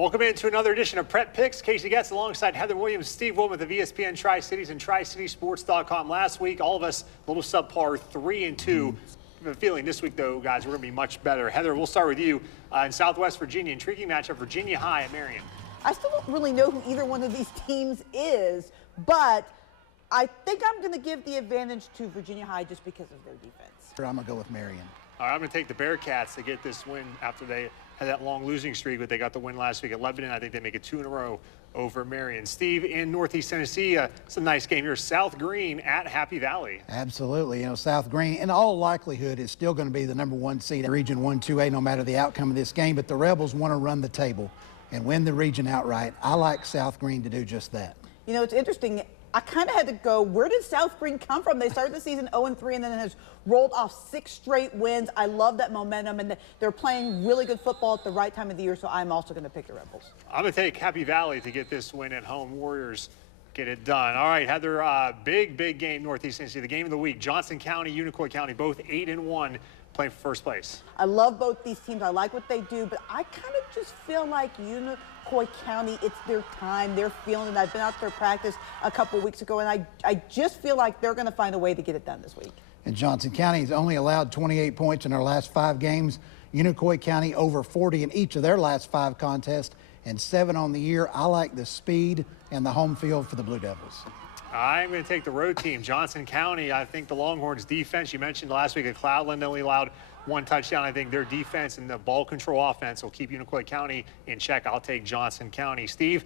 Welcome into another edition of Prep Picks. Casey Getz alongside Heather Williams, Steve Wilmuth of ESPN Tri-Cities and TriCitySports.com. Last week, all of us a little subpar 3-2. I have a feeling this week, though, guys, we're going to be much better. Heather, we'll start with you. In Southwest Virginia, intriguing matchup, Virginia High at Marion. I still don't really know who either one of these teams is, but I think I'm going to give the advantage to Virginia High just because of their defense. I'm going to go with Marion. All right, I'm going to take the Bearcats to get this win after they had that long losing streak, but they got the win last week at Lebanon. I think they make it 2 in a row over Marion. Steve, in Northeast Tennessee, it's a nice game here. South Green at Happy Valley. Absolutely. You know, South Green, in all likelihood, is still going to be the #1 seed in Region 1-2A no matter the outcome of this game, but the Rebels want to run the table and win the region outright. I like South Green to do just that. You know, it's interesting. I kind of had to go, where did South Green come from? They started the season 0-3 and then has rolled off 6 straight wins. I love that momentum, and they're playing really good football at the right time of the year, so I'm also going to pick the Rebels. I'm going to take Happy Valley to get this win at home. Warriors get it done. All right, Heather, big game, Northeast Tennessee. The game of the week, Johnson County, Unicoi County, both 8-1, playing for first place. I love both these teams. I like what they do, but I kind of just feel like Unicoi County, it's their time. They're feeling it. I've been out there practice a couple weeks ago, and I just feel like they're going to find a way to get it done this week. And Johnson County has only allowed 28 points in their last 5 games. Unicoi County over 40 in each of their last 5 contests and 7 on the year. I like the speed and the home field for the Blue Devils. I'm going to take the road team, Johnson County. I think the Longhorns' defense, you mentioned last week at Cloudland, only allowed 1 touchdown. I think their defense and the ball control offense will keep Unicoi County in check. I'll take Johnson County. Steve,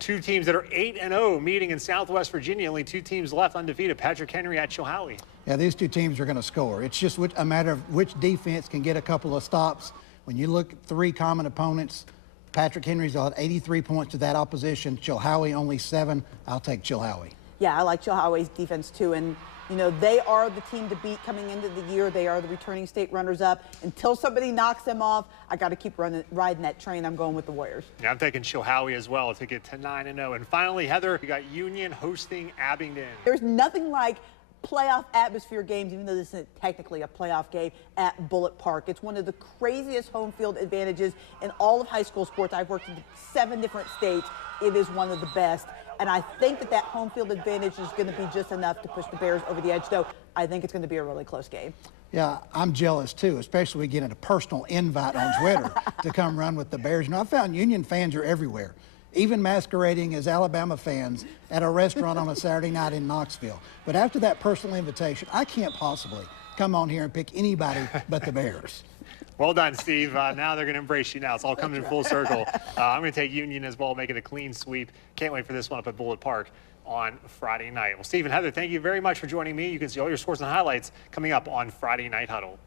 2 teams that are 8-0 meeting in Southwest Virginia. Only 2 teams left undefeated. Patrick Henry at Chilhowie. Yeah, these 2 teams are going to score. It's just a matter of which defense can get a couple of stops. When you look at 3 common opponents, Patrick Henry's allowed 83 points to that opposition. Chilhowie only 7. I'll take Chilhowie. Yeah, I like Chilhowie's defense too, and you know, they are the team to beat coming into the year. They are the returning state runners-up. Until somebody knocks them off, I got to keep riding that train. I'm going with the Warriors. Yeah, I'm taking Chilhowie as well to get to 9-0. And finally, Heather, you got Union hosting Abingdon. There's nothing like playoff atmosphere games, even though this isn't technically a playoff game, at Bullitt Park. It's one of the craziest home field advantages in all of high school sports. I've worked in 7 different states. It is one of the best. And I think that home field advantage is going to be just enough to push the Bears over the edge, though I think it's going to be a really close game. Yeah, I'm jealous too, especially we get a personal invite on Twitter to come run with the Bears. You know, I found Union fans are everywhere, even masquerading as Alabama fans at a restaurant on a Saturday night in Knoxville. But after that personal invitation, I can't possibly come on here and pick anybody but the Bears. Well done, Steve. Now they're going to embrace you now. It's all coming in full circle. I'm going to take Union as well, make it a clean sweep. Can't wait for this one up at Bullitt Park on Friday night. Well, Steve and Heather, thank you very much for joining me. You can see all your scores and highlights coming up on Friday Night Huddle.